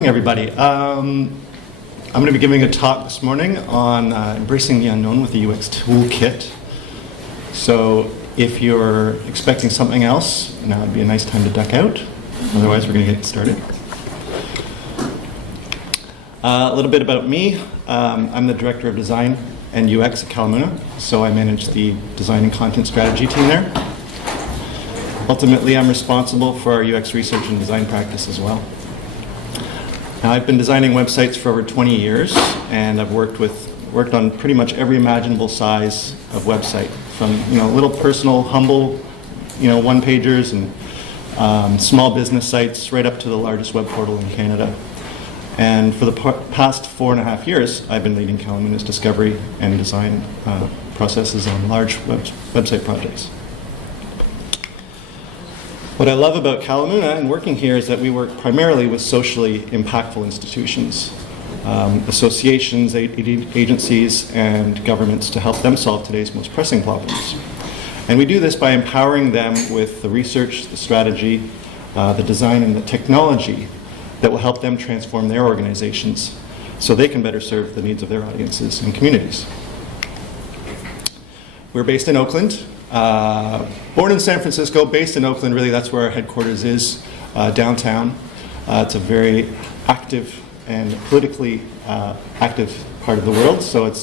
Everybody. I'm going to be giving a talk this morning on embracing the unknown with the UX Toolkit. So if you're expecting something else, now would be a nice time to duck out. Otherwise, we're going to get started. A little bit about me. I'm the Director of Design and UX at Kalamuna, so I manage the design and content strategy team there. Ultimately, I'm responsible for our UX research and design practice as well. Now, I've been designing websites for over 20 years, and I've worked on pretty much every imaginable size of website, from little personal, humble, one-pagers and small business sites, right up to the largest web portal in Canada. And for the past 4.5 years, I've been leading Kalamuna's discovery and design processes on large website projects. What I love about Kalamuna and working here is that we work primarily with socially impactful institutions, associations, agencies, and governments to help them solve today's most pressing problems. And we do this by empowering them with the research, the strategy, the design, and the technology that will help them transform their organizations so they can better serve the needs of their audiences and communities. We're based in Oakland. Born in San Francisco, based in Oakland, really that's where our headquarters is, downtown. It's a very active and politically active part of the world, so it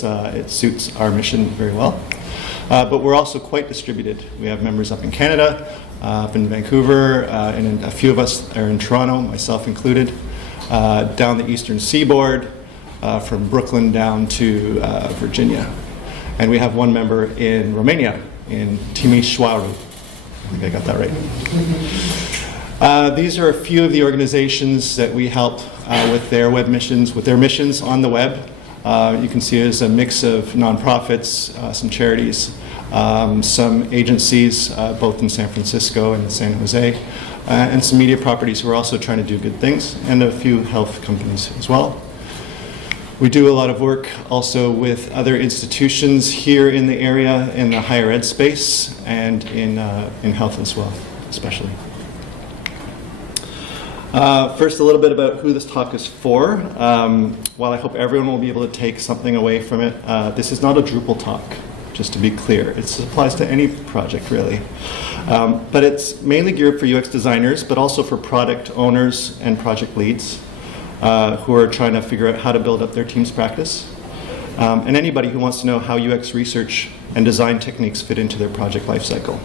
suits our mission very well. But we're also quite distributed. We have members up in Canada, up in Vancouver, and a few of us are in Toronto, myself included, down the eastern seaboard, from Brooklyn down to Virginia. And we have one member in Romania, in Timișoara. I think I got that right. These are a few of the organizations that we help with their web missions, with their missions on the web. You can see there's a mix of nonprofits, some charities, some agencies, both in San Francisco and San Jose, and some media properties who are also trying to do good things, and a few health companies as well. We do a lot of work also with other institutions here in the area in the higher ed space and in health as well, especially. First, a little bit about who this talk is for. While I hope everyone will be able to take something away from it, this is not a Drupal talk, just to be clear. It applies to any project, really. But it's mainly geared for UX designers, but also for product owners and project leads. Who are trying to figure out how to build up their team's practice, and anybody who wants to know how UX research and design techniques fit into their project lifecycle.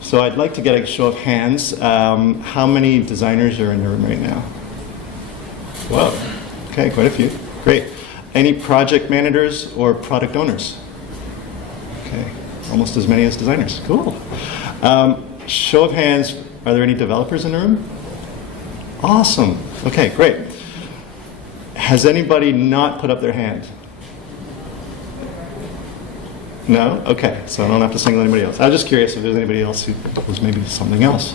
So I'd like to get a show of hands. How many designers are in the room right now? Whoa, okay, quite a few, great. Any project managers or product owners? Okay, almost as many as designers, cool. Show of hands, are there any developers in the room? Awesome. Okay, great. Has anybody not put up their hand? No? Okay, so I don't have to single anybody else. I was just curious if there's anybody else who was maybe something else.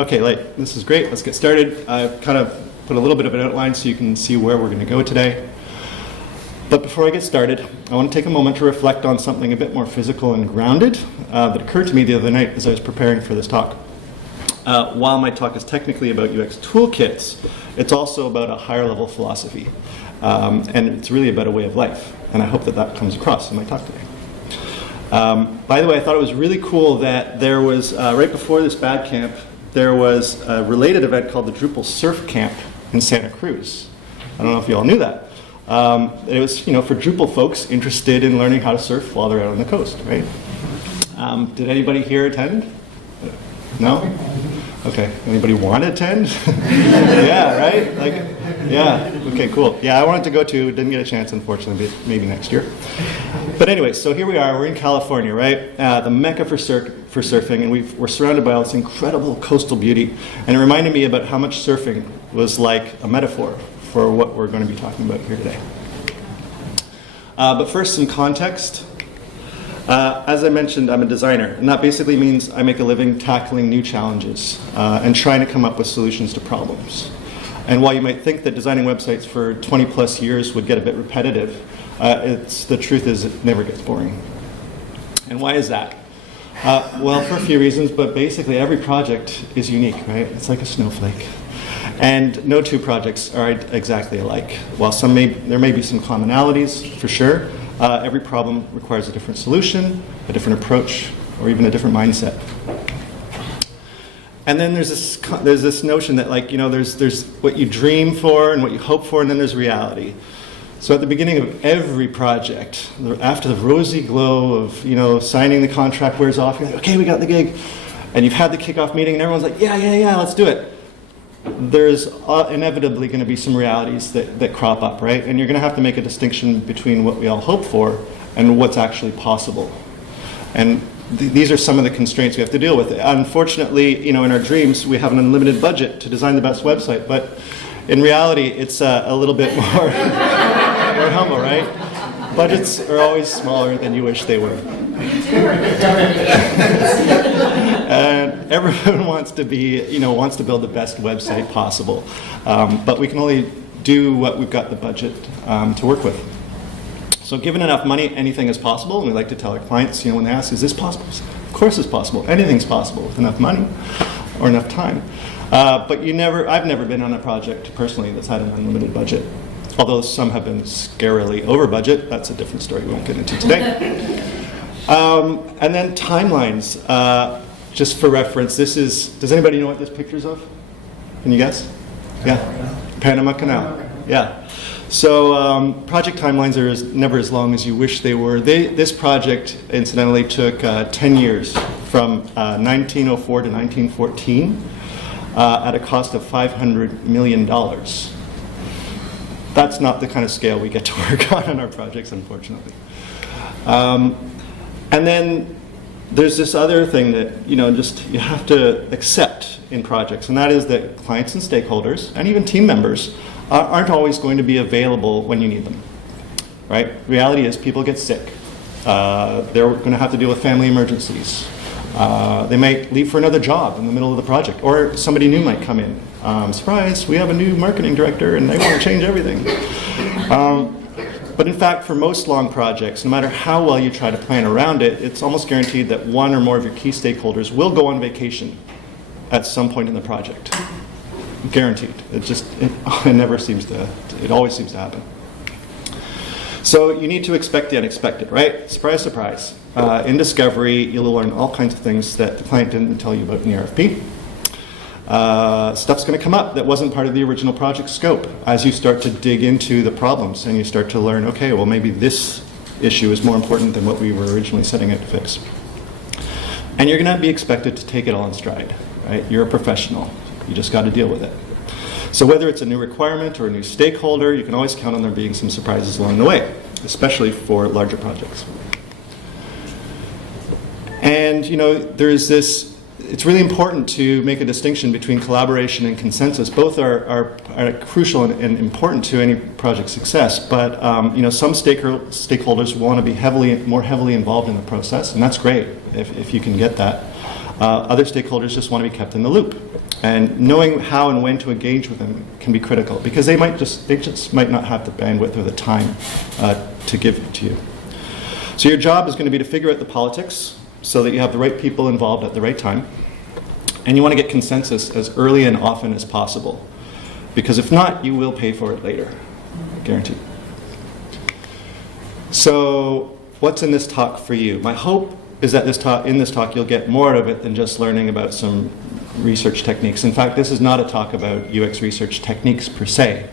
Okay, this is great. Let's get started. I've kind of put a little bit of an outline so you can see where we're going to go today. But before I get started, I want to take a moment to reflect on something a bit more physical and grounded that occurred to me the other night as I was preparing for this talk. While my talk is technically about UX toolkits, it's also about a higher level philosophy. And it's really about a way of life. And I hope that that comes across in my talk today. By the way, I thought it was really cool that there was, right before this bad camp, there was a related event called the Drupal Surf Camp in Santa Cruz. I don't know if you all knew that. It was, for Drupal folks interested in learning how to surf while they're out on the coast, right? Did anybody here attend? No? Okay. Anybody want to attend? Yeah, right? Yeah. Okay, cool. Yeah, I wanted to go too. Didn't get a chance, unfortunately, but maybe next year. But anyway, so here we are. We're in California, right? The mecca for surfing, and we're surrounded by all this incredible coastal beauty. And it reminded me about how much surfing was like a metaphor for what we're going to be talking about here today. But first, some context. As I mentioned, I'm a designer, and that basically means I make a living tackling new challenges and trying to come up with solutions to problems. And while you might think that designing websites for 20 plus years would get a bit repetitive, the truth is it never gets boring. And why is that? Well, for a few reasons, but basically every project is unique, right? It's like a snowflake. And no two projects are exactly alike. While there may be some commonalities, for sure, every problem requires a different solution, a different approach, or even a different mindset. And then there's this notion that, like, there's what you dream for and what you hope for, and then there's reality. So at the beginning of every project, after the rosy glow of signing the contract wears off, you're like, okay, we got the gig, and you've had the kickoff meeting, and everyone's like, yeah, let's do it. There's inevitably going to be some realities that crop up, right? And you're going to have to make a distinction between what we all hope for and what's actually possible. And these are some of the constraints we have to deal with. Unfortunately, in our dreams, we have an unlimited budget to design the best website, but in reality, it's a little bit more, more humble, right? Budgets are always smaller than you wish they were. And everyone wants to build the best website possible. But we can only do what we've got the budget to work with. So given enough money, anything is possible. And we like to tell our clients, when they ask, is this possible? Of course it's possible. Anything's possible with enough money or enough time. But I've never been on a project personally that's had an unlimited budget. Although some have been scarily over budget. That's a different story we won't get into today. And then timelines. Just for reference, does anybody know what this picture's of? Can you guess? Yeah. Panama Canal. Yeah. So project timelines are never as long as you wish they were. This project, incidentally, took 10 years from 1904 to 1914 at a cost of $500 million. That's not the kind of scale we get to work on our projects, unfortunately. And then there's this other thing that you have to accept in projects, and that is that clients and stakeholders, and even team members, aren't always going to be available when you need them, right? Reality is people get sick. They're going to have to deal with family emergencies. They might leave for another job in the middle of the project, or somebody new might come in. Surprise, we have a new marketing director and they want to change everything. But in fact, for most long projects, no matter how well you try to plan around it, it's almost guaranteed that one or more of your key stakeholders will go on vacation at some point in the project. Guaranteed. It always seems to happen. So you need to expect the unexpected, right? Surprise, surprise. In discovery, you'll learn all kinds of things that the client didn't tell you about in the RFP. Stuff's going to come up that wasn't part of the original project scope as you start to dig into the problems and you start to learn, okay, well maybe this issue is more important than what we were originally setting out to fix. And you're going to be expected to take it all in stride, right? You're a professional. You just got to deal with it. So whether it's a new requirement or a new stakeholder, you can always count on there being some surprises along the way, especially for larger projects. And it's really important to make a distinction between collaboration and consensus. Both are crucial and important to any project success, but some stakeholders want to be more heavily involved in the process, and that's great if you can get that. Other stakeholders just want to be kept in the loop. And knowing how and when to engage with them can be critical because they just might not have the bandwidth or the time to give to you. So your job is going to be to figure out the politics so that you have the right people involved at the right time. And you want to get consensus as early and often as possible. Because if not, you will pay for it later. Guaranteed. So what's in this talk for you? My hope is that in this talk you'll get more of it than just learning about some research techniques. In fact, this is not a talk about UX research techniques per se.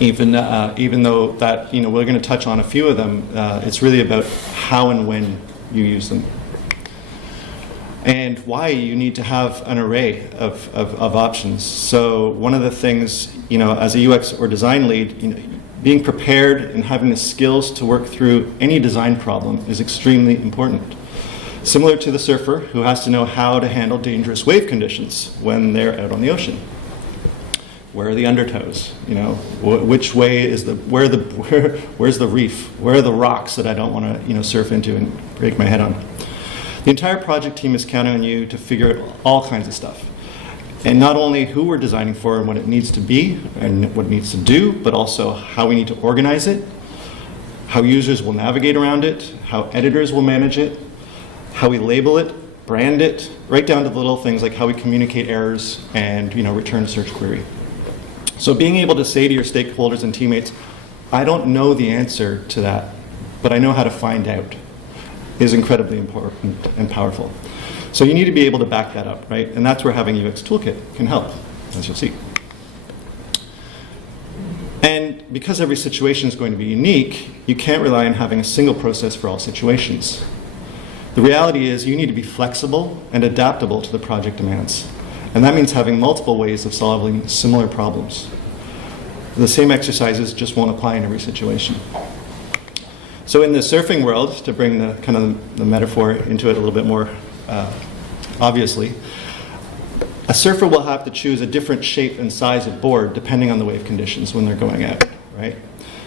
Even though that we're going to touch on a few of them, it's really about how and when you use them, and why you need to have an array of options. So one of the things, as a UX or design lead, being prepared and having the skills to work through any design problem is extremely important. Similar to the surfer who has to know how to handle dangerous wave conditions when they're out on the ocean. Where are the undertows? Which way is where's the reef? Where are the rocks that I don't want to surf into and break my head on? The entire project team is counting on you to figure out all kinds of stuff. And not only who we're designing for and what it needs to be and what it needs to do, but also how we need to organize it, how users will navigate around it, how editors will manage it, how we label it, brand it, right down to the little things like how we communicate errors and return a search query. So being able to say to your stakeholders and teammates, I don't know the answer to that, but I know how to find out, is incredibly important and powerful. So you need to be able to back that up, right? And that's where having UX Toolkit can help, as you'll see. And because every situation is going to be unique, you can't rely on having a single process for all situations. The reality is you need to be flexible and adaptable to the project demands. And that means having multiple ways of solving similar problems. The same exercises just won't apply in every situation. So in the surfing world, to bring the kind of the metaphor into it a little bit more obviously, a surfer will have to choose a different shape and size of board depending on the wave conditions when they're going out, right?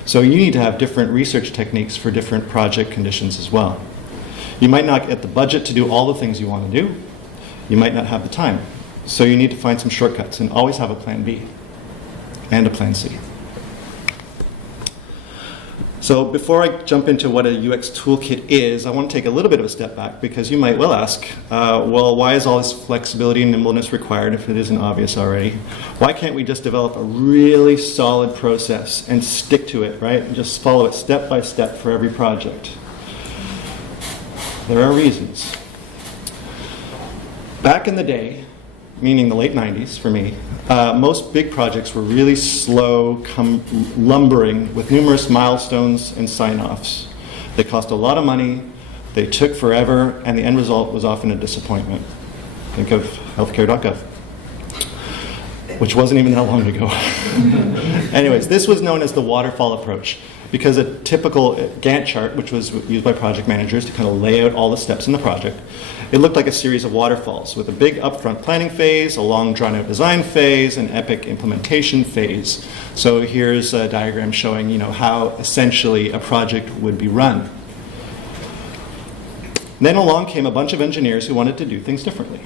So you need to have different research techniques for different project conditions as well. You might not get the budget to do all the things you want to do. You might not have the time. So you need to find some shortcuts and always have a plan B and a plan C. So before I jump into what a UX toolkit is, I want to take a little bit of a step back because you might well ask, well, why is all this flexibility and nimbleness required if it isn't obvious already? Why can't we just develop a really solid process and stick to it, right? And just follow it step by step for every project? There are reasons. Back in the day, meaning the late 90s for me, most big projects were really slow, lumbering with numerous milestones and sign-offs. They cost a lot of money, they took forever, and the end result was often a disappointment. Think of healthcare.gov, which wasn't even that long ago. Anyways, this was known as the waterfall approach because a typical Gantt chart, which was used by project managers to kind of lay out all the steps in the project, it looked like a series of waterfalls with a big upfront planning phase, a long drawn-out design phase, an epic implementation phase. So here's a diagram showing, how essentially a project would be run. Then along came a bunch of engineers who wanted to do things differently.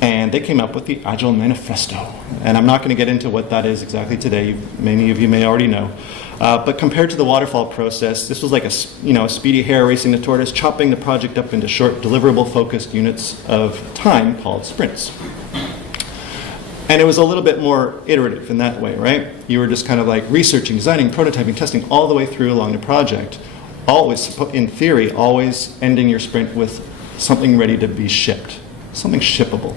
And they came up with the Agile Manifesto. And I'm not going to get into what that is exactly today. Many of you may already know. But compared to the waterfall process, this was like a speedy hare racing the tortoise, chopping the project up into short, deliverable-focused units of time called sprints. And it was a little bit more iterative in that way, right? You were just kind of like researching, designing, prototyping, testing all the way through along the project. Always, in theory, always ending your sprint with something ready to be shipped, something shippable.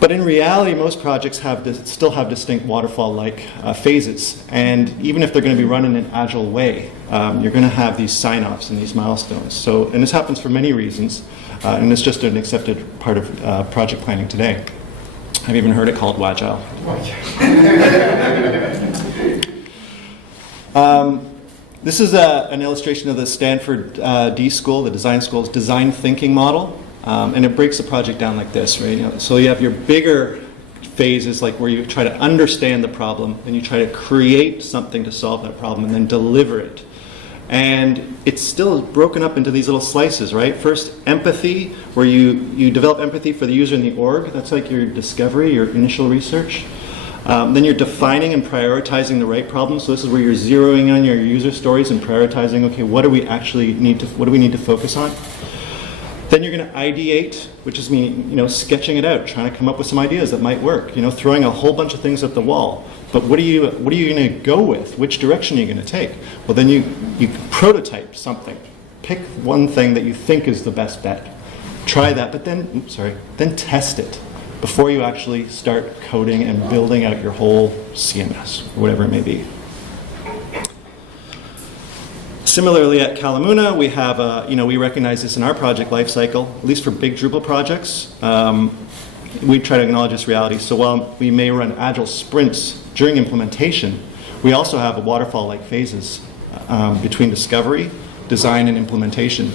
But in reality, most projects still have distinct waterfall-like phases. And even if they're going to be run in an agile way, you're going to have these sign-offs and these milestones. And this happens for many reasons. And it's just an accepted part of project planning today. I've even heard it called Wagile. This is an illustration of the Stanford D School, the design school's design thinking model. And it breaks the project down like this, right? So you have your bigger phases, like where you try to understand the problem, and you try to create something to solve that problem, and then deliver it. And it's still broken up into these little slices, right? First, empathy, where you develop empathy for the user in the org. That's like your discovery, your initial research. Then you're defining and prioritizing the right problem. So this is where you're zeroing on your user stories and prioritizing, okay, what do we need to focus on? Then you're going to ideate, which is sketching it out, trying to come up with some ideas that might work. Throwing a whole bunch of things at the wall. But what are you going to go with? Which direction are you going to take? Well, then you prototype something. Pick one thing that you think is the best bet. Try that, but then test it before you actually start coding and building out your whole CMS, or whatever it may be. Similarly, at Kalamuna, we have we recognize this in our project lifecycle, at least for big Drupal projects. We try to acknowledge this reality. So while we may run agile sprints during implementation, we also have waterfall-like phases between discovery, design, and implementation.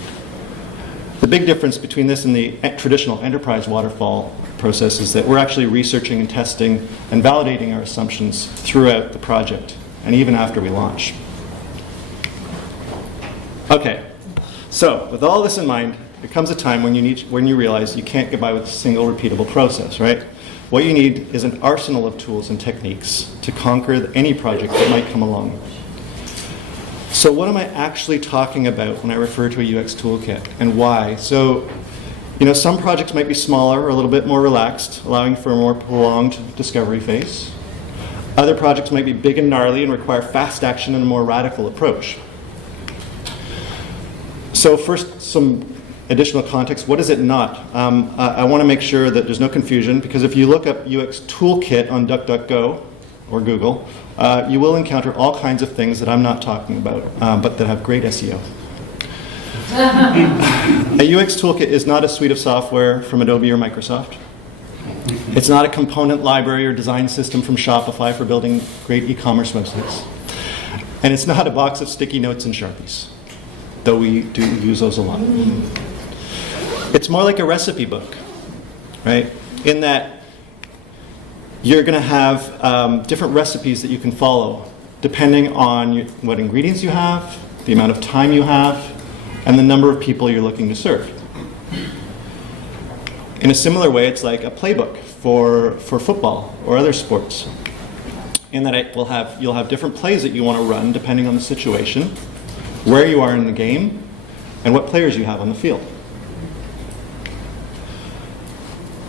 The big difference between this and the traditional enterprise waterfall process is that we're actually researching and testing and validating our assumptions throughout the project and even after we launch. Okay, so with all this in mind, there comes a time when you realize you can't get by with a single repeatable process, right? What you need is an arsenal of tools and techniques to conquer any project that might come along. So what am I actually talking about when I refer to a UX toolkit, and why? So, some projects might be smaller or a little bit more relaxed, allowing for a more prolonged discovery phase. Other projects might be big and gnarly and require fast action and a more radical approach. So first, some additional context. What is it not? I want to make sure that there's no confusion, because if you look up UX Toolkit on DuckDuckGo or Google, you will encounter all kinds of things that I'm not talking about, but that have great SEO. A UX Toolkit is not a suite of software from Adobe or Microsoft. It's not a component library or design system from Shopify for building great e-commerce websites. And it's not a box of sticky notes and Sharpies, though we do use those a lot. It's more like a recipe book, right? In that you're going to have different recipes that you can follow depending on what ingredients you have, the amount of time you have, and the number of people you're looking to serve. In a similar way, it's like a playbook for football or other sports, in that you'll have different plays that you want to run depending on the situation, where you are in the game, and what players you have on the field.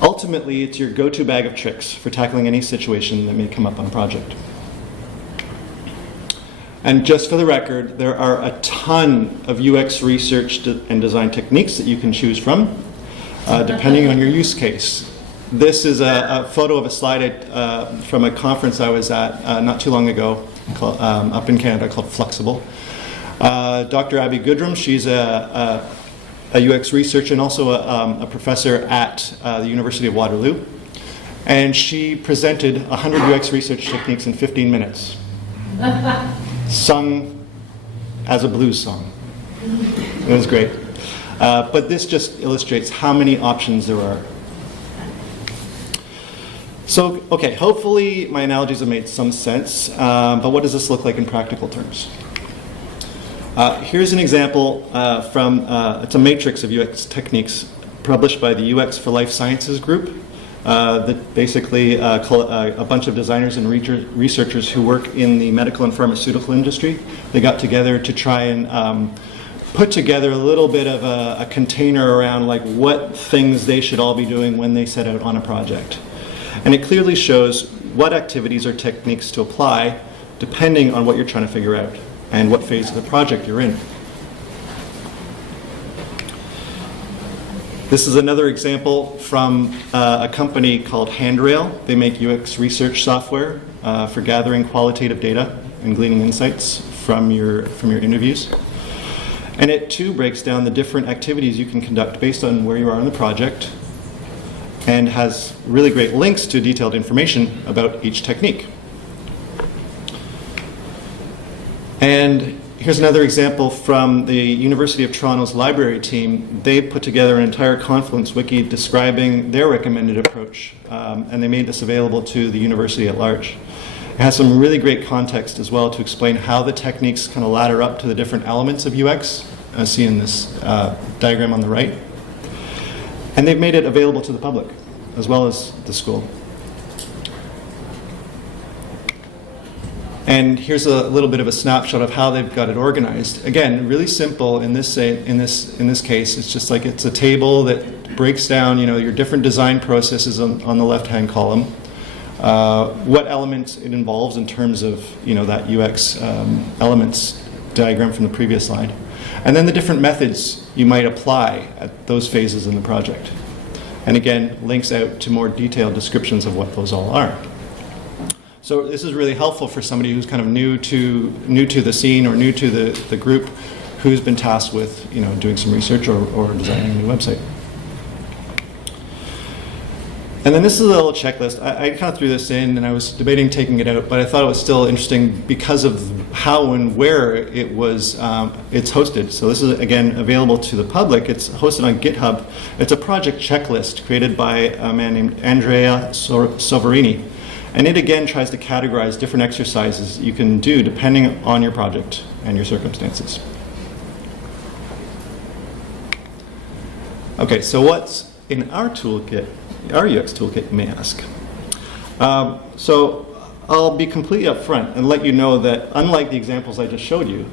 Ultimately, it's your go-to bag of tricks for tackling any situation that may come up on a project. And just for the record, there are a ton of UX research and design techniques that you can choose from, depending on your use case. This is a photo of a slide from a conference I was at not too long ago up in Canada called Flexible. Dr. Abby Goodrum, she's a UX researcher and also a professor at the University of Waterloo. And she presented 100 UX research techniques in 15 minutes, sung as a blues song. It was great. But this just illustrates how many options there are. So, okay, hopefully my analogies have made some sense, but what does this look like in practical terms? Here's an example from, it's a matrix of UX techniques published by the UX for Life Sciences group that basically a bunch of designers and researchers who work in the medical and pharmaceutical industry. They got together to try and put together a little bit of a container around like what things they should all be doing when they set out on a project. And it clearly shows what activities or techniques to apply depending on what you're trying to figure out and what phase of the project you're in. This is another example from a company called Handrail. They make UX research software for gathering qualitative data and gleaning insights from your interviews. And it too breaks down the different activities you can conduct based on where you are in the project, and has really great links to detailed information about each technique. And here's another example from the University of Toronto's library team. They put together an entire Confluence wiki describing their recommended approach, and they made this available to the university at large. It has some really great context as well to explain how the techniques kind of ladder up to the different elements of UX, as seen in this diagram on the right. And they've made it available to the public, as well as the school. And here's a little bit of a snapshot of how they've got it organized. Again, really simple in this case. It's just like it's a table that breaks down, your different design processes on the left-hand column, what elements it involves in terms of that UX elements diagram from the previous slide, and then the different methods you might apply at those phases in the project. And again, links out to more detailed descriptions of what those all are. So this is really helpful for somebody who's kind of new to the scene or new to the group, who's been tasked with doing some research or designing a new website. And then this is a little checklist. I kind of threw this in, and I was debating taking it out, but I thought it was still interesting because of how and where it was. It's hosted. So this is again available to the public. It's hosted on GitHub. It's a project checklist created by a man named Andrea Soverini, and it again tries to categorize different exercises you can do depending on your project and your circumstances. Okay, so what's in our toolkit? Our UX toolkit, you may ask. So I'll be completely upfront and let you know that unlike the examples I just showed you,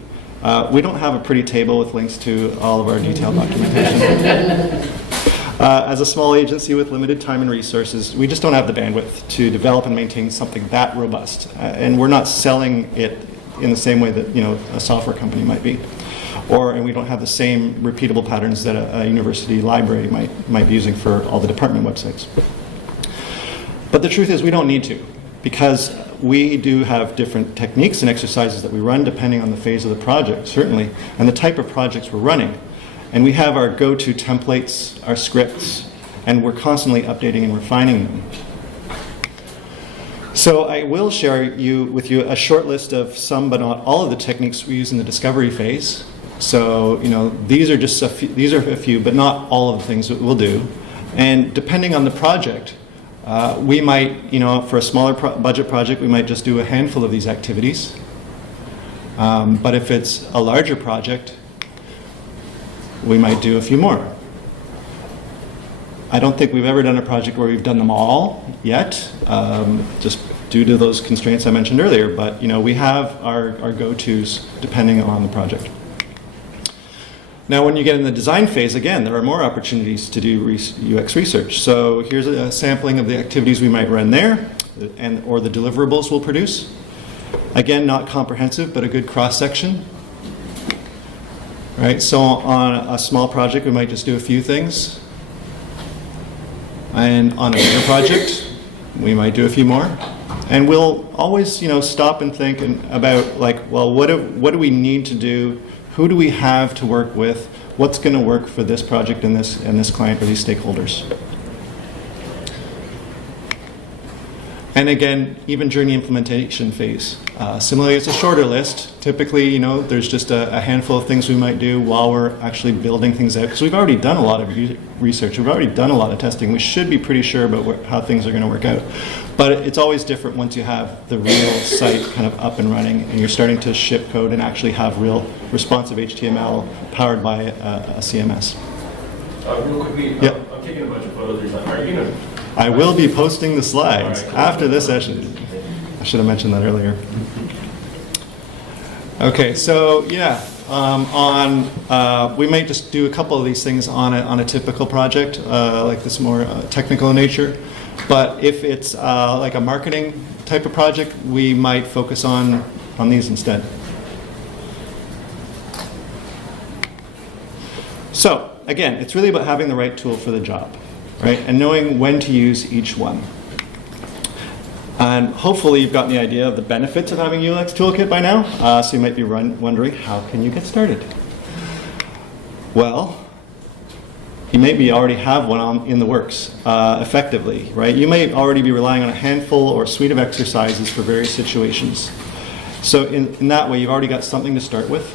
We don't have a pretty table with links to all of our detailed documentation. As a small agency with limited time and resources, we just don't have the bandwidth to develop and maintain something that robust. And we're not selling it in the same way that a software company might be. And we don't have the same repeatable patterns that a university library might be using for all the department websites. But the truth is we don't need to, because we do have different techniques and exercises that we run depending on the phase of the project, certainly, and the type of projects we're running. And we have our go-to templates, our scripts, and we're constantly updating and refining them. So I will share with you a short list of some, but not all, of the techniques we use in the discovery phase. So these are just a few, but not all of the things that we'll do. And depending on the project, we might, for a smaller budget project, we might just do a handful of these activities. But if it's a larger project, we might do a few more. I don't think we've ever done a project where we've done them all yet, just due to those constraints I mentioned earlier. But we have our go-tos depending on the project. Now, when you get in the design phase, again, there are more opportunities to do UX research. So here's a sampling of the activities we might run there, or the deliverables we'll produce. Again, not comprehensive, but a good cross-section. Right, so on a small project, we might just do a few things. And on a bigger project, we might do a few more. And we'll always, stop and think about, well, what do we need to do? Who do we have to work with? What's going to work for this project and this client or these stakeholders? And again, even during the implementation phase. Similarly, it's a shorter list. Typically, there's just a handful of things we might do while we're actually building things out. Because we've already done a lot of research. We've already done a lot of testing. We should be pretty sure about how things are going to work out. But it's always different once you have the real site kind of up and running and you're starting to ship code and actually have real responsive HTML powered by a CMS. Real quickly, yep. I'm taking a bunch of photos. Are you going to... I will be posting the slides All right, cool. after this session. I should have mentioned that earlier. Okay, so yeah, we might just do a couple of these things on a typical project, like this more technical in nature. But if it's like a marketing type of project, we might focus on these instead. So again, it's really about having the right tool for the job. Right? And knowing when to use each one. And hopefully you've gotten the idea of the benefits of having UX Toolkit by now. So you might be wondering, how can you get started? Well, you maybe already have one in the works effectively. Right? You may already be relying on a handful or suite of exercises for various situations. So in that way, you've already got something to start with.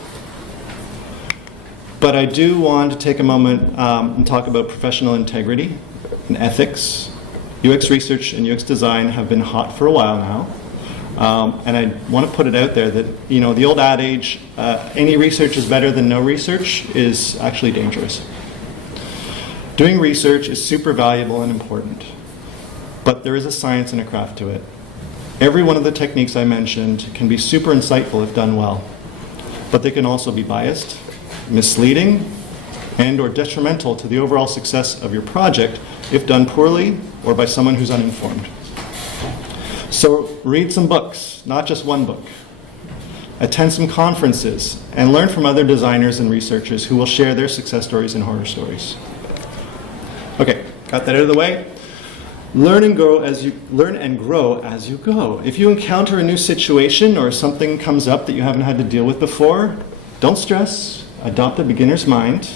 But I do want to take a moment and talk about professional integrity and ethics. UX research and UX design have been hot for a while now. And I want to put it out there that, the old adage, any research is better than no research, is actually dangerous. Doing research is super valuable and important, but there is a science and a craft to it. Every one of the techniques I mentioned can be super insightful if done well, but they can also be biased, misleading, and or detrimental to the overall success of your project if done poorly or by someone who's uninformed. So read some books, not just one book. Attend some conferences and learn from other designers and researchers who will share their success stories and horror stories. Okay, got that out of the way. Learn and grow as you go. If you encounter a new situation or something comes up that you haven't had to deal with before, don't stress. Adopt a beginner's mind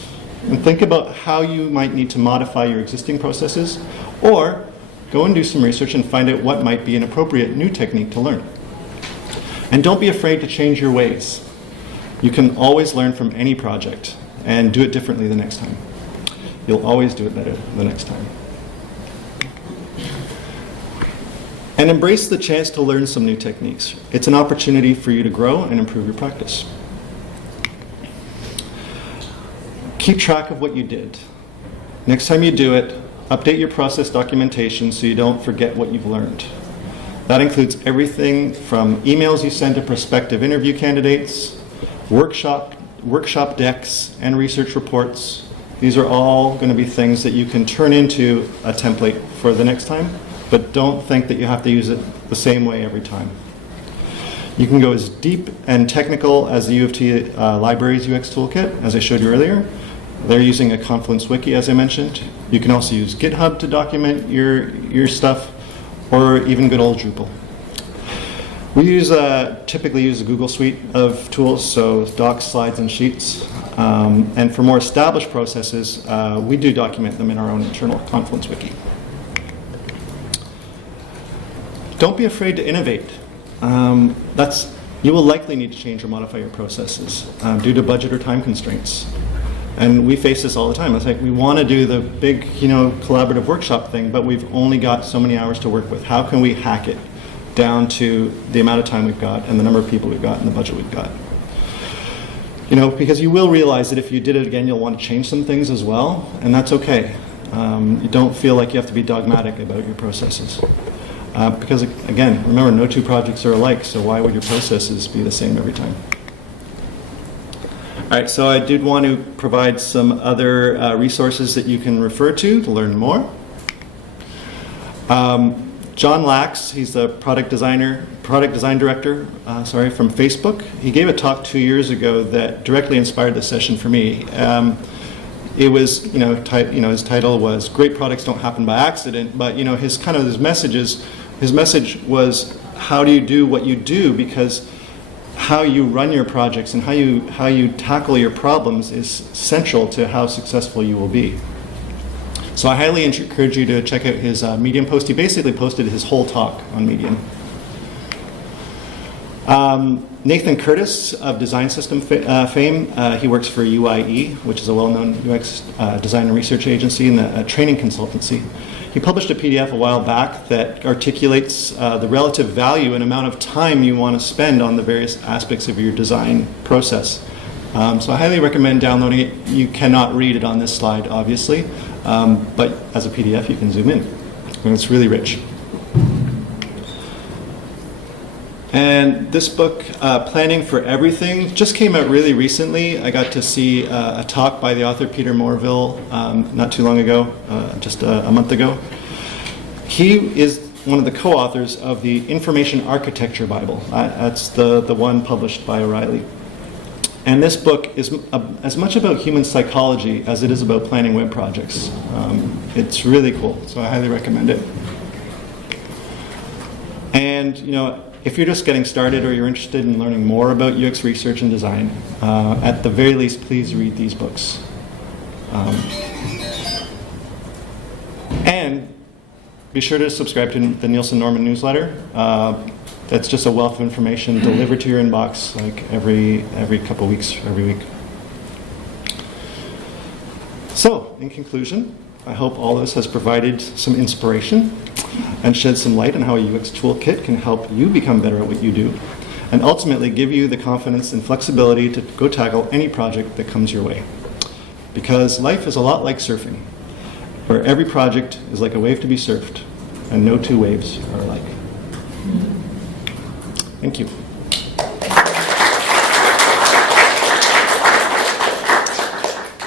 and think about how you might need to modify your existing processes, or go and do some research and find out what might be an appropriate new technique to learn. And don't be afraid to change your ways. You can always learn from any project and do it differently the next time. You'll always do it better the next time. And embrace the chance to learn some new techniques. It's an opportunity for you to grow and improve your practice. Keep track of what you did. Next time you do it, update your process documentation so you don't forget what you've learned. That includes everything from emails you send to prospective interview candidates, workshop decks, and research reports. These are all going to be things that you can turn into a template for the next time, but don't think that you have to use it the same way every time. You can go as deep and technical as the U of T Libraries UX Toolkit, as I showed you earlier. They're using a Confluence wiki, as I mentioned. You can also use GitHub to document your stuff, or even good old Drupal. We typically use a Google suite of tools, so docs, slides, and sheets. And for more established processes, we do document them in our own internal Confluence wiki. Don't be afraid to innovate. You will likely need to change or modify your processes due to budget or time constraints. And we face this all the time. It's like we want to do the big, collaborative workshop thing, but we've only got so many hours to work with. How can we hack it down to the amount of time we've got and the number of people we've got and the budget we've got? Because you will realize that if you did it again, you'll want to change some things as well, and that's okay. You don't feel like you have to be dogmatic about your processes. Because, again, remember, no two projects are alike, so why would your processes be the same every time? All right, so I did want to provide some other resources that you can refer to learn more. John Lax, he's the product design director, from Facebook. He gave a talk 2 years ago that directly inspired the session for me. It was, his title was "Great Products Don't Happen by Accident," but his message was, how do you do what you do? Because how you run your projects and how you tackle your problems is central to how successful you will be. So I highly encourage you to check out his Medium post. He basically posted his whole talk on Medium. Nathan Curtis of Design System fame, he works for UIE, which is a well-known UX design and research agency and a training consultancy. He published a PDF a while back that articulates the relative value and amount of time you want to spend on the various aspects of your design process. So I highly recommend downloading it. You cannot read it on this slide, obviously, but as a PDF you can zoom in, and it's really rich. And this book, Planning for Everything, just came out really recently. I got to see a talk by the author Peter Morville not too long ago, just a month ago. He is one of the co-authors of the Information Architecture Bible. That's the one published by O'Reilly. And this book is as much about human psychology as it is about planning web projects. It's really cool, so I highly recommend it. And, if you're just getting started or you're interested in learning more about UX research and design, at the very least, please read these books. And be sure to subscribe to the Nielsen Norman newsletter. That's just a wealth of information delivered to your inbox like every couple weeks, every week. So, in conclusion, I hope all this has provided some inspiration and shed some light on how a UX toolkit can help you become better at what you do, and ultimately give you the confidence and flexibility to go tackle any project that comes your way. Because life is a lot like surfing, where every project is like a wave to be surfed, and no two waves are alike. Thank you.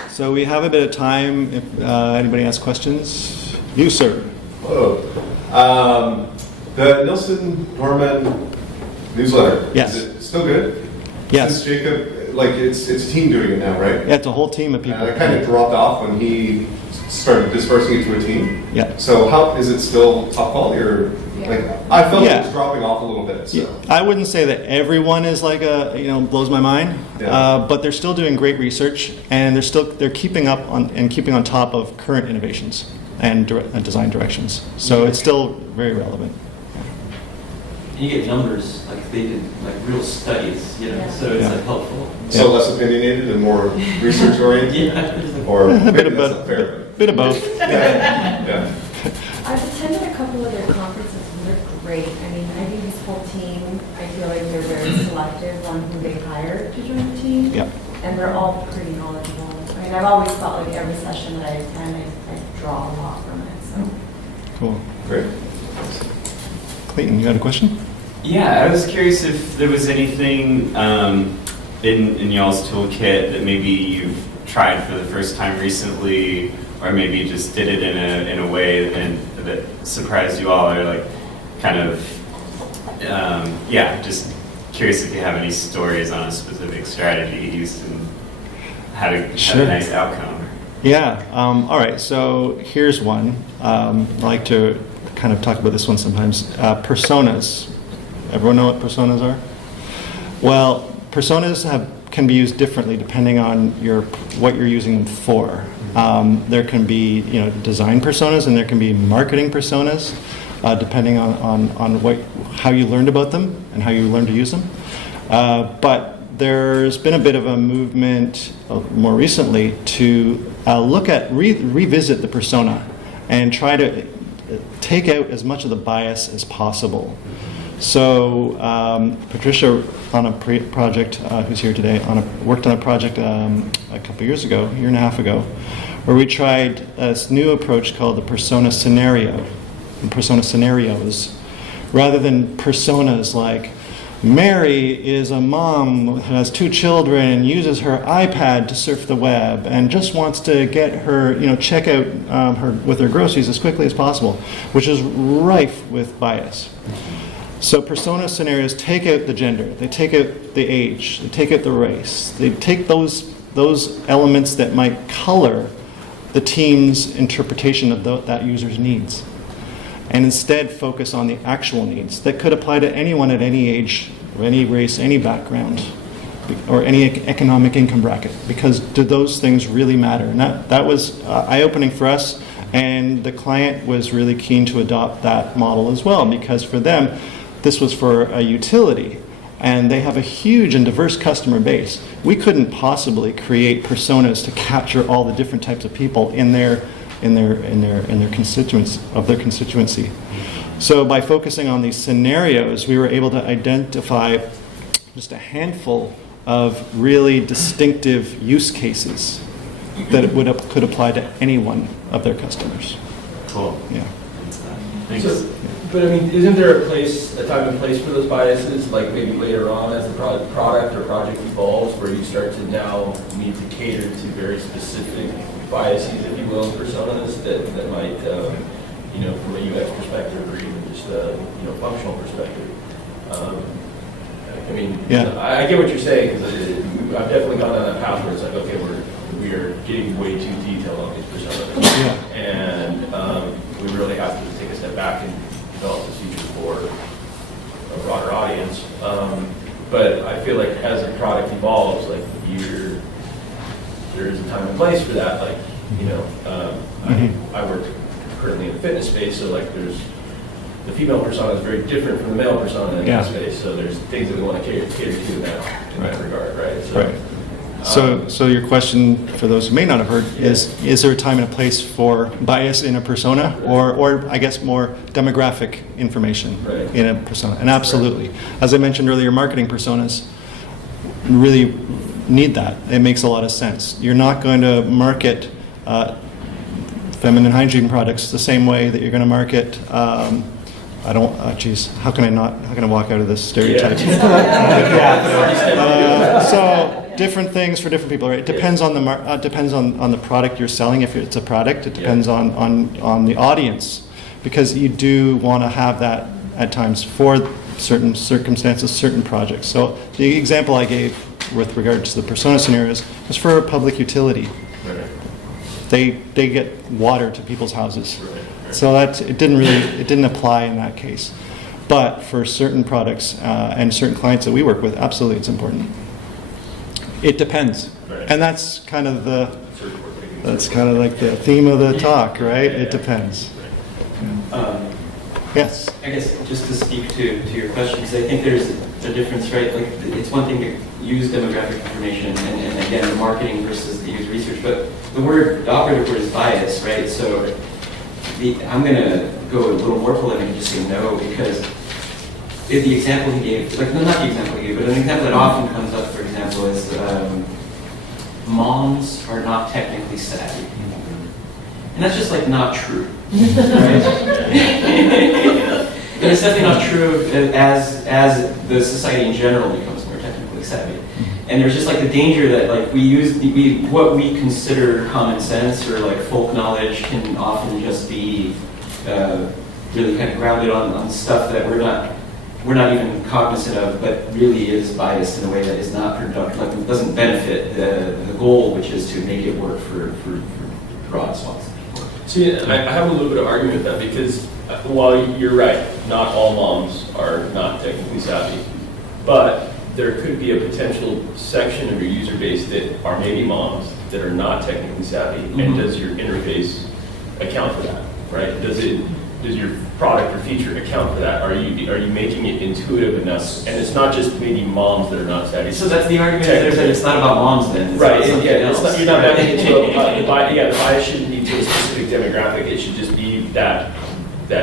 So we have a bit of time if anybody has questions. You, sir. Hello. The Nielsen Norman newsletter, Yes. is it still good? Yes. Since Jacob, it's a team doing it now, right? Yeah, it's a whole team of people. It kind of dropped off when he started dispersing it to a team. Yeah. So how is it still top quality, or I felt Yeah. it was dropping off a little bit. So. Yeah, I wouldn't say that everyone is blows my mind, Yeah. but they're still doing great research, and they're keeping up keeping on top of current innovations and design directions. So it's still very relevant. You get numbers, like they did, like real studies, so it's Yeah. helpful. So less opinionated and more research oriented, Yeah. or A maybe bit of that's both. not fair. Bit of both. Yeah. I've attended a couple of their conferences and they're great. I mean, I think this whole team, I feel like they're very selective on who they hire to join the team. Yeah. And they're all pretty knowledgeable. I mean, I've always felt like every session that I attend, I draw a lot from it, so. Cool. Great. Clayton, you had a question? Yeah, I was curious if there was anything in y'all's toolkit that maybe you've tried for the first time recently, or maybe you just did it in a way that surprised you all, or like kind of just curious if you have any stories on a specific strategy you used and had a nice outcome. Yeah. All right. So here's one. I like to kind of talk about this one sometimes. Personas. Everyone know what personas are? Well, personas can be used differently depending on what you're using them for. There can be design personas and there can be marketing personas, depending on how you learned about them and how you learned to use them. But there's been a bit of a movement more recently to look at revisit the persona and try to take out as much of the bias as possible. So Patricia, on a project, who's here today, worked on a project a year and a half ago, where we tried this new approach called the persona scenario, and persona scenarios, rather than personas like Mary is a mom who has 2 children and uses her iPad to surf the web and just wants to get her, check out with her groceries as quickly as possible, which is rife with bias. So persona scenarios take out the gender, they take out the age, they take out the race, they take those elements that might color the team's interpretation of that user's needs, and instead focus on the actual needs that could apply to anyone at any age, or any race, any background, or any economic income bracket, because do those things really matter? And that was eye-opening for us, and the client was really keen to adopt that model as well, because for them, this was for a utility, and they have a huge and diverse customer base. We couldn't possibly create personas to capture all the different types of people in their constituency. So by focusing on these scenarios, we were able to identify just a handful of really distinctive use cases that could apply to any one of their customers. Cool. Yeah. Thanks. So, but I mean, isn't there a time and place for those biases, like maybe later on as the product or project evolves, where you start to now need to cater to very specific biases, if you will, personas that might, from a UX perspective or even just a functional perspective. I get what you're saying, because I've definitely gone down that path where it's like, okay, we are getting way too detailed on these personas, and we really have to take a step back and develop this feature for a broader audience. But I feel like as a product evolves, like there is a time and place for that. Like, I work currently in the fitness space, so like the female persona is very different from the male persona in that space. So there's things that we want to cater to in that regard, right? So your question, for those who may not have heard, is there a time and a place for bias in a persona, or I guess more demographic information in a persona? And absolutely. As I mentioned earlier, marketing personas really need that. It makes a lot of sense. You're not going to market feminine hygiene products the same way that you're going to market how can I walk out of this stereotype? So different things for different people, right? It depends on the product you're selling. If it's a product, it depends on the audience, because you do want to have that at times for certain circumstances, certain projects. So the example I gave with regards to the persona scenarios was for a public utility. They get water to people's houses. So that it didn't apply in that case. But for certain products and certain clients that we work with, absolutely it's important. It depends. And that's kind of like the theme of the talk, right? It depends. Yes. I guess just to speak to your questions, I think there's a difference, right? Like, it's one thing to use demographic information and again, the marketing versus the user research, but the operative word is bias, right? So I'm going to go a little more polemic and just say no, because the example he gave, not the example he gave, but an example that often comes up, for example, is moms are not technically savvy. And that's just not true, right? And it's definitely not true as the society in general becomes more technically savvy. And there's just like the danger that like what we consider common sense or like folk knowledge can often just be really kind of grounded on stuff that we're not even cognizant of, but really is biased in a way that is not productive, like it doesn't benefit the goal, which is to make it work for broad swaths. See, I have a little bit of argument with that because while you're right, not all moms are not technically savvy, but there could be a potential section of your user base that are maybe moms that are not technically savvy, and does your interface account for that, right? Does your product or feature account for that? Are you making it intuitive enough? And it's not just maybe moms that are not savvy. So that's the argument that it's not about moms then. It's Right, about something else. you're not mapping it to the bias shouldn't be to a specific demographic, it should just be that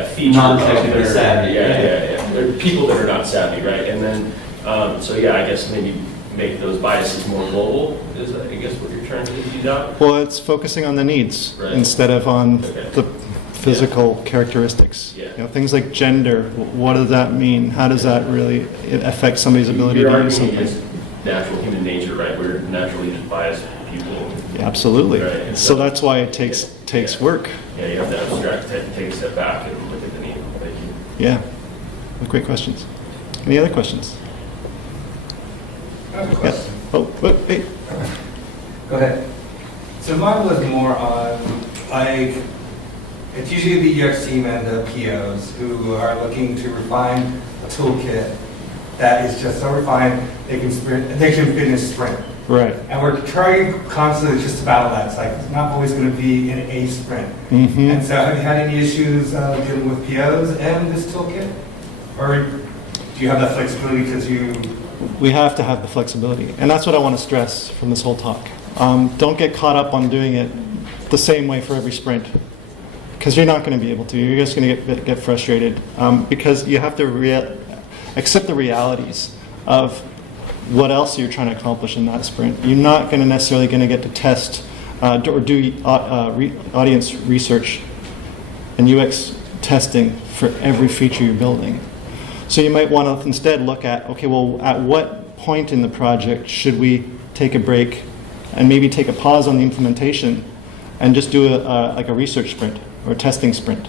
feature. Non-technically savvy. Yeah. There are people that are not savvy, right? And then, so yeah, I guess maybe make those biases more global, is I guess what you're trying to do out? Well, it's focusing on the needs Right. instead of on Okay. the physical characteristics. Yeah. You know, things like gender, what does that mean? How does that really affect somebody's ability You're to do arguing something? against natural human nature, right? We're naturally just biased people. Yeah, absolutely. Right. So that's why it takes Yeah. work. Yeah, you have to abstract, take a step back and look at the need. Thank you. Yeah. Great questions. Any other questions? I have a Yeah. question. Oh, hey. Go ahead. So mine was more on, like, it's usually the UX team and the POs who are looking to refine a toolkit that is just so refined they can fit in a sprint. Right. And we're trying constantly just to battle that. It's like it's not always going to be in a sprint. Mm-hmm. And so, have you had any issues dealing with POs and this toolkit, or do you have that flexibility because you? We have to have the flexibility. And that's what I want to stress from this whole talk. Don't get caught up on doing it the same way for every sprint, because you're not going to be able to. You're just going to get frustrated because you have to accept the realities of what else you're trying to accomplish in that sprint. You're not going to necessarily going to get to test or do audience research and UX testing for every feature you're building. So you might want to instead look at, okay, well, at what point in the project should we take a break and maybe take a pause on the implementation and just do like a research sprint or a testing sprint?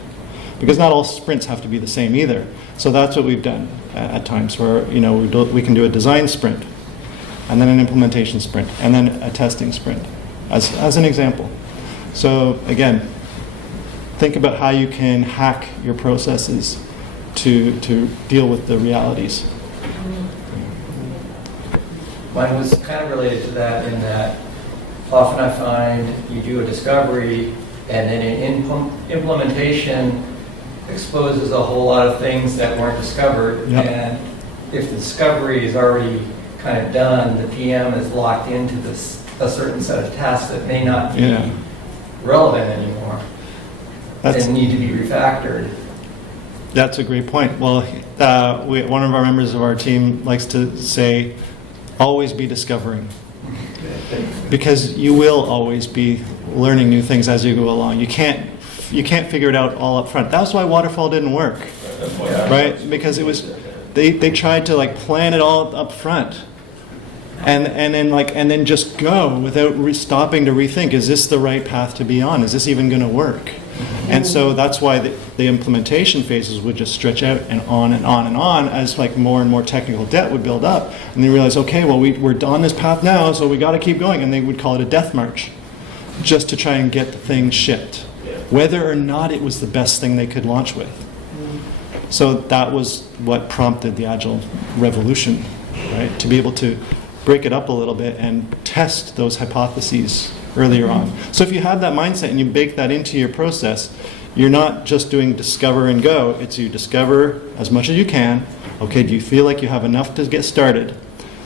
Because not all sprints have to be the same either. So that's what we've done at times, where we can do a design sprint, and then an implementation sprint, and then a testing sprint, as an example. So again, think about how you can hack your processes to deal with the realities. Mine was kind of related to that in that often I find you do a discovery and then an implementation exposes a whole lot of things that weren't discovered. Yep. And if the discovery is already kind of done, the PM is locked into a certain set of tasks that may not be Yeah. relevant anymore That's, and need to be refactored. that's a great point. Well, one of our members of our team likes to say, always be discovering. Because you will always be learning new things as you go along. You can't figure it out all up front. That's why Waterfall didn't work, right? Because it was they tried to like plan it all up front, and then just go without stopping to rethink. Is this the right path to be on? Is this even going to work? And so that's why the implementation phases would just stretch out and on and on and on as like more and more technical debt would build up. And they realize, okay, well, we're on this path now, so we got to keep going. And they would call it a death march, just to try and get the thing shipped, whether or not it was the best thing they could launch with. So that was what prompted the Agile revolution, right? To be able to break it up a little bit and test those hypotheses earlier on. So if you have that mindset and you bake that into your process, you're not just doing discover and go. It's you discover as much as you can. Okay, do you feel like you have enough to get started?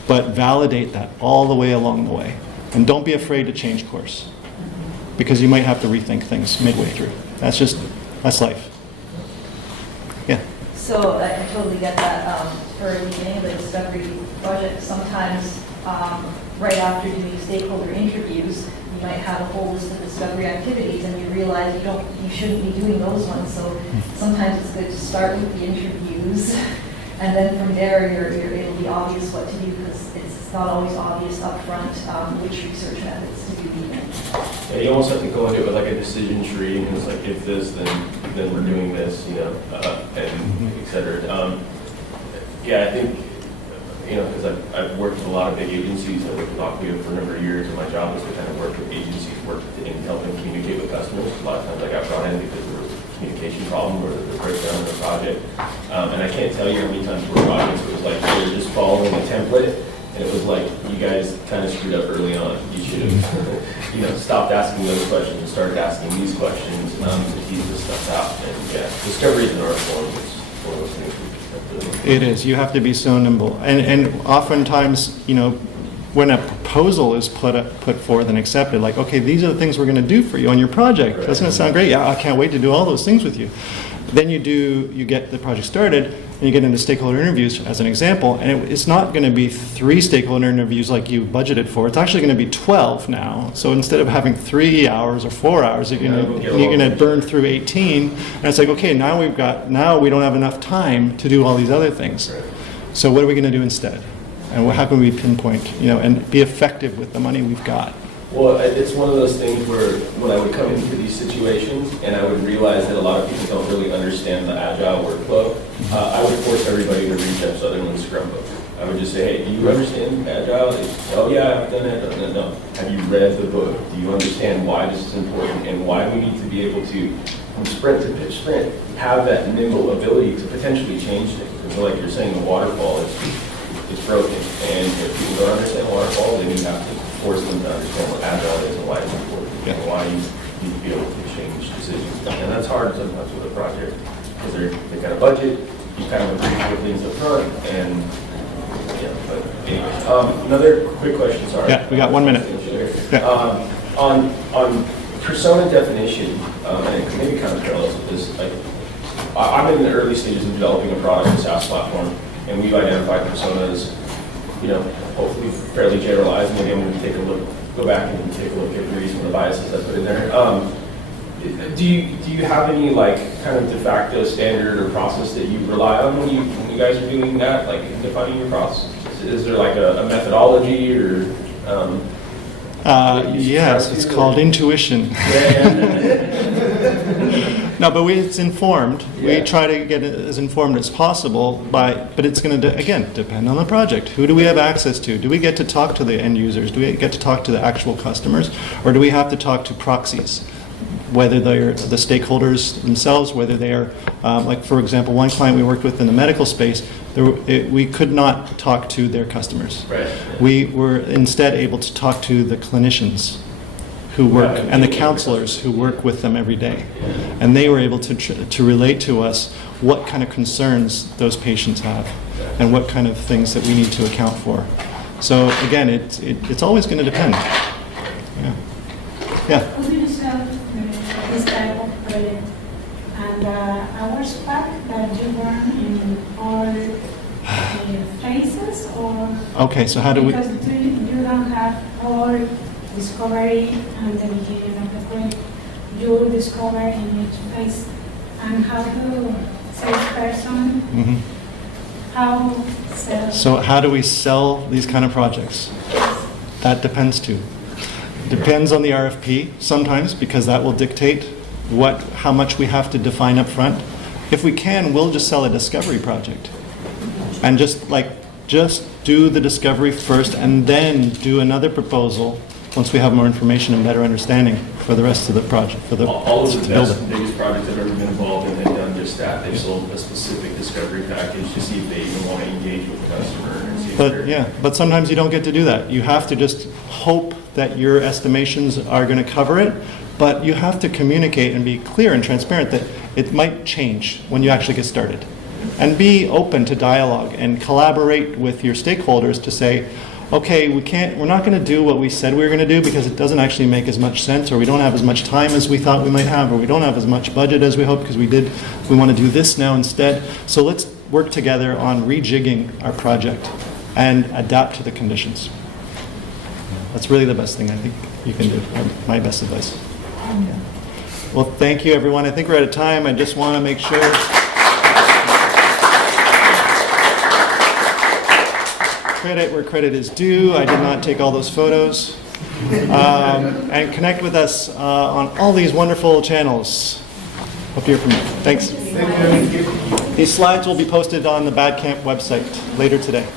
But validate that all the way along the way. And don't be afraid to change course, because you might have to rethink things midway through. That's life. Yeah. So I totally get that. For the beginning of the discovery project, sometimes right after doing stakeholder interviews, you might have a whole list of discovery activities, and you realize you shouldn't be doing those ones. So sometimes it's good to start with the interviews, and then from there it'll be obvious what to do, because it's it's not always obvious upfront which research methods to be using. Yeah, you almost have to go into it with like a decision tree, and it's like, if this, then we're doing this, you know, and et cetera. Yeah, I think, you know, because I've worked with a lot of big agencies. I worked with Acquia for a number of years, and my job was to kind of work with agencies, and help them communicate with customers. A lot of times I got brought in because there was a communication problem or the breakdown in the project. And I can't tell you how many times we're projects it was like they were just following a template, and it was like, you guys kind of screwed up early on. You should have, you know, stopped asking those questions and started asking these questions to tease this stuff out. And yeah, discovery is an art form. It's one of those things we have to. It is. You have to be so nimble. And oftentimes, you know, when a proposal is put forth and accepted, like, okay, these are the things we're going to do for you on your project. Doesn't it sound great? Yeah, I can't wait to do all those things with you. Then you get the project started, and you get into stakeholder interviews as an example, and it's not going to be 3 stakeholder interviews like you budgeted for. It's actually going to be 12 now. So instead of having 3 hours or 4 hours, you're going to burn through 18, and it's like, okay, now we don't have enough time to do all these other things. So what are we going to do instead? And how can we pinpoint, you know, and be effective with the money we've got? Well, it's one of those things where when I would come into these situations and I would realize that a lot of people don't really understand the Agile workflow, I would force everybody to read Jeff Sutherland's Scrum book. I would just say, hey, do you understand Agile? Oh yeah, I've done it. No. Have you read the book? Do you understand why this is important and why we need to be able to, from sprint to pitch sprint, have that nimble ability to potentially change things? And so like you're saying, the waterfall is broken. And if people don't understand waterfall, then you have to force them to understand what Agile is and why it's important, and why you need to be able to change decisions. And that's hard sometimes with a project, because they've got a budget, you kind of agree with things up front, and yeah, but anyways. Another quick question, sorry. Yeah, we got 1 minute. Yeah. On persona definition, and it maybe kind of parallels with this, like, I'm in the early stages of developing a product, a SaaS platform, and we've identified personas, you know, hopefully fairly generalized. Maybe I'm going to go back and take a look at maybe some of the biases I put in there. Do you have any like kind of de facto standard or process that you rely on when you guys are doing that, like defining your process? Is there like a methodology or? Yes, it's called intuition. No, but it's informed. We try to get it as informed as possible but it's going to, again, depend on the project. Who do we have access to? Do we get to talk to the end users? Do we get to talk to the actual customers? Or do we have to talk to proxies? Whether they're the stakeholders themselves, whether they are, like for example, one client we worked with in the medical space, we could not talk to their customers. Right. We were instead able to talk to the clinicians who work and the counselors who work with them every day. And they were able to relate to us what kind of concerns those patients have and what kind of things that we need to account for. So again, it's always going to depend. Yeah. Yeah. Could you describe this type of project and hours back that you run in all phases, or Okay, so how do we? Because you don't have all discovery and the beginning of the project. You discover in each phase, and how to salesperson, how sell. So how do we sell these kind of projects? That depends too. Depends on the RFP sometimes, because that will dictate how much we have to define up front. If we can, we'll just sell a discovery project and just do the discovery first and then do another proposal once we have more information and better understanding for the rest of the project. All of the biggest projects I've ever been involved in have done just that. They've sold a specific discovery package to see if they even want to engage with the customer. And but sometimes you don't get to do that. You have to just hope that your estimations are going to cover it, but you have to communicate and be clear and transparent that it might change when you actually get started. And be open to dialogue and collaborate with your stakeholders to say, okay, we're not going to do what we said we were going to do because it doesn't actually make as much sense, or we don't have as much time as we thought we might have, or we don't have as much budget as we hoped because we want to do this now instead. So let's work together on rejigging our project and adapt to the conditions. That's really the best thing I think you can do, my best advice. Well, thank you everyone. I think we're out of time. I just want to make sure. credit where credit is due. I did not take all those photos. And connect with us on all these wonderful channels. Hope to hear from you. Thanks. These slides will be posted on the Badcamp website later today.